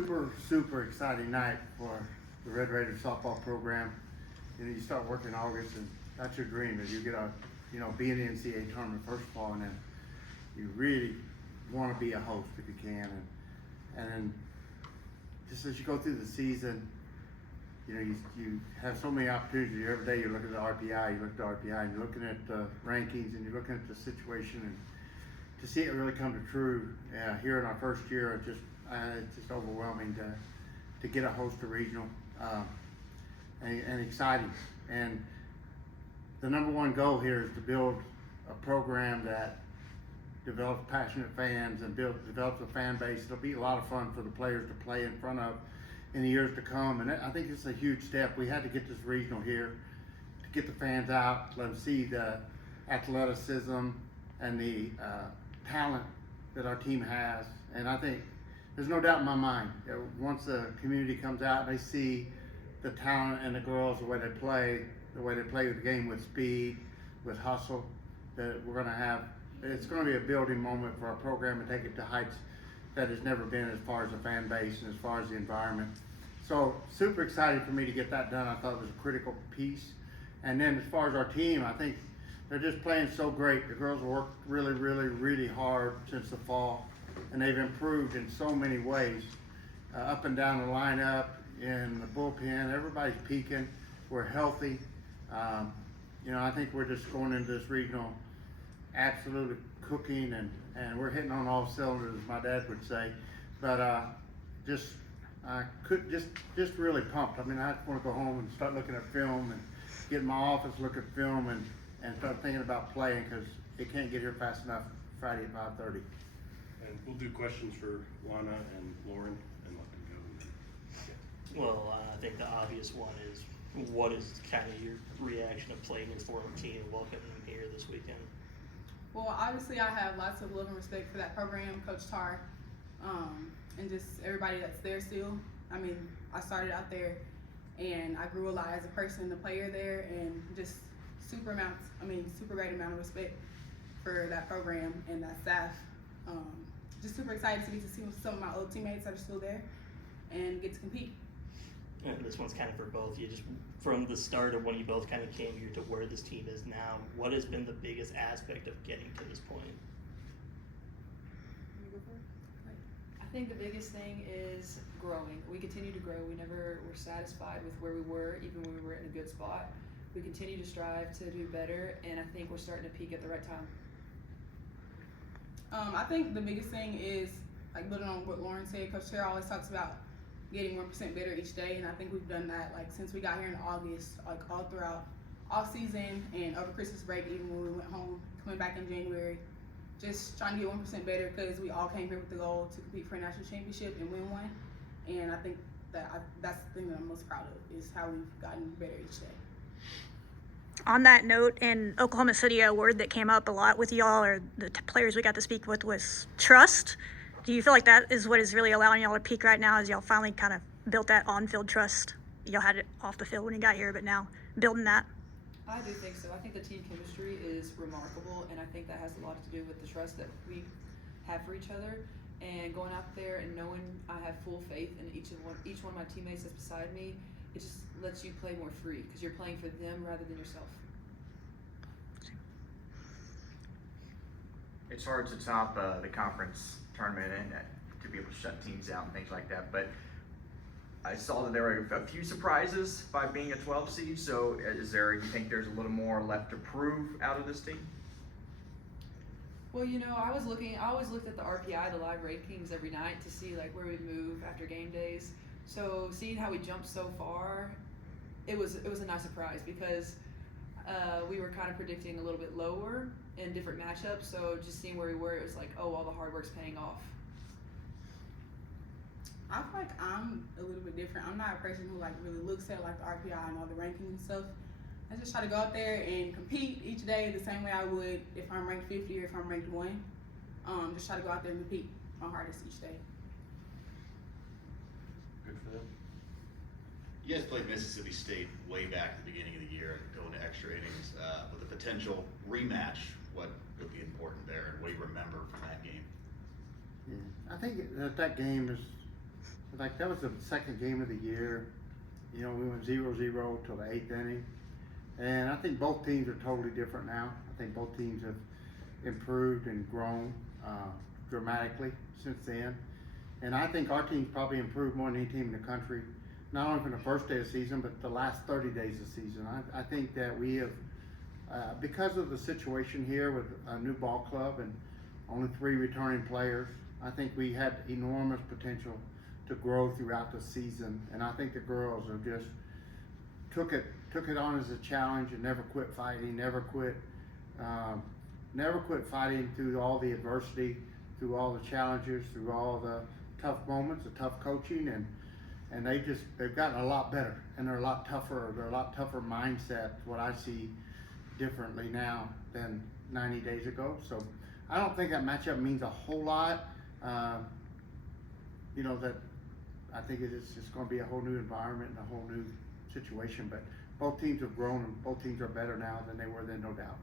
super exciting night for the Red Raiders softball program. You know, you start working in August, and that's your dream, is you get a, you know, be in the NCAA tournament first of all, and then you really want to be a host if you can, and then just as you go through the season, you know, you have so many opportunities. Every day you're looking at the RPI, and you're looking at the rankings, and you're looking at the situation, and to see it really come to true here in our first year, it's just overwhelming to get a host a regional, and exciting. And the number one goal here is to build a program that develops passionate fans and develops a fan base. It'll be a lot of fun for the players to play in front of in the years to come. And I think it's a huge step. We had to get this regional here to get the fans out, let them see the athleticism and the talent that our team has. And I think there's no doubt in my mind that once the community comes out and they see the talent and the girls, the way they play the game with speed, with hustle, that we're going to have, it's going to be a building moment for our program and take it to heights that has never been as far as the fan base and as far as the environment. So super excited for me to get that done. I thought it was a critical piece. And then as far as our team, I think they're just playing so great. The girls have worked really hard since the fall, and they've improved in so many ways, up and down the lineup, in the bullpen. Everybody's peaking. We're healthy. You know, I think we're just going into this regional absolutely cooking, and we're hitting on all cylinders, as my dad would say. But just really pumped. I mean, I just want to go home and start looking at film and get in my office, look at film, and start thinking about playing, because it can't get here fast enough Friday at 5:30. And we'll do questions for Lana and Lauren and let them go. Well, I think the obvious one is, what is kind of your reaction of playing your former team and welcoming them here this weekend? Well, obviously I have lots of love and respect for that program, Coach Tar, and just everybody that's there still. I mean, I started out there and I grew a lot as a person, a player there, and just super great amount of respect for that program and that staff. Just super excited to get to see some of my old teammates that are still there and get to compete. And this one's kind of for both of you. Just from the start of when you both kind of came here to where this team is now, what has been the biggest aspect of getting to this point? I think the biggest thing is growing. We continue to grow. We never were satisfied with where we were, even when we were in a good spot. We continue to strive to do better, and I think we're starting to peak at the right time. I think the biggest thing is, like, building on what Lauren said. Coach Tara always talks about getting 1% better each day, and I think we've done that, like, since we got here in August, like, all throughout off season and over Christmas break, even when we went home, coming back in January, just trying to get 1% better, because we all came here with the goal to compete for a national championship and win one. And I think that's the thing that I'm most proud of, is how we've gotten better each day. On that note, in Oklahoma City, a word that came up a lot with y'all, or the players we got to speak with, was trust. Do you feel like that is what is really allowing y'all to peak right now, as y'all finally kind of built that on-field trust? Y'all had it off the field when you got here, but now building that? I do think so. I think the team chemistry is remarkable, and I think that has a lot to do with the trust that we have for each other. And going out there and knowing I have full faith in each one of my teammates that's beside me, it just lets you play more free, because you're playing for them rather than yourself. It's hard to top the conference tournament and to be able to shut teams out and things like that, but I saw that there were a few surprises by being a 12 seed. So you think there's a little more left to prove out of this team? Well, you know, I always looked at the RPI, the live rankings, every night to see, like, where we move after game days. So seeing how we jumped so far, it was a nice surprise, because we were kind of predicting a little bit lower in different matchups. So just seeing where we were, it was like, oh, all the hard work's paying off. I feel like I'm a little bit different. I'm not a person who, like, really looks at, like, the RPI and all the rankings and stuff. I just try to go out there and compete each day the same way I would if I'm ranked 50 or if I'm ranked 1. Just try to go out there and compete my hardest each day. Good for them. You guys played Mississippi State way back at the beginning of the year and going to extra innings with a potential rematch. What would be important there, and what do you remember from that game? Yeah. I think that game is like that was the second game of the year. You know, we went 0-0 till the 8th inning. And I think both teams are totally different now. I think both teams have improved and grown dramatically since then. And I think our team's probably improved more than any team in the country, not only from the first day of the season, but the last 30 days of the season. I think that we have, because of the situation here with a new ball club and only 3 returning players, I think we had enormous potential to grow throughout the season. And I think the girls are just took it on as a challenge and never quit fighting, never quit fighting through all the adversity, through all the challenges, through all the tough moments, the tough coaching, and they've gotten a lot better, and they're a lot tougher mindset, what I see differently now than 90 days ago. So I don't think that matchup means a whole lot. You know, that I think it's just going to be a whole new environment and a whole new situation, but both teams have grown and both teams are better now than they were then, no doubt.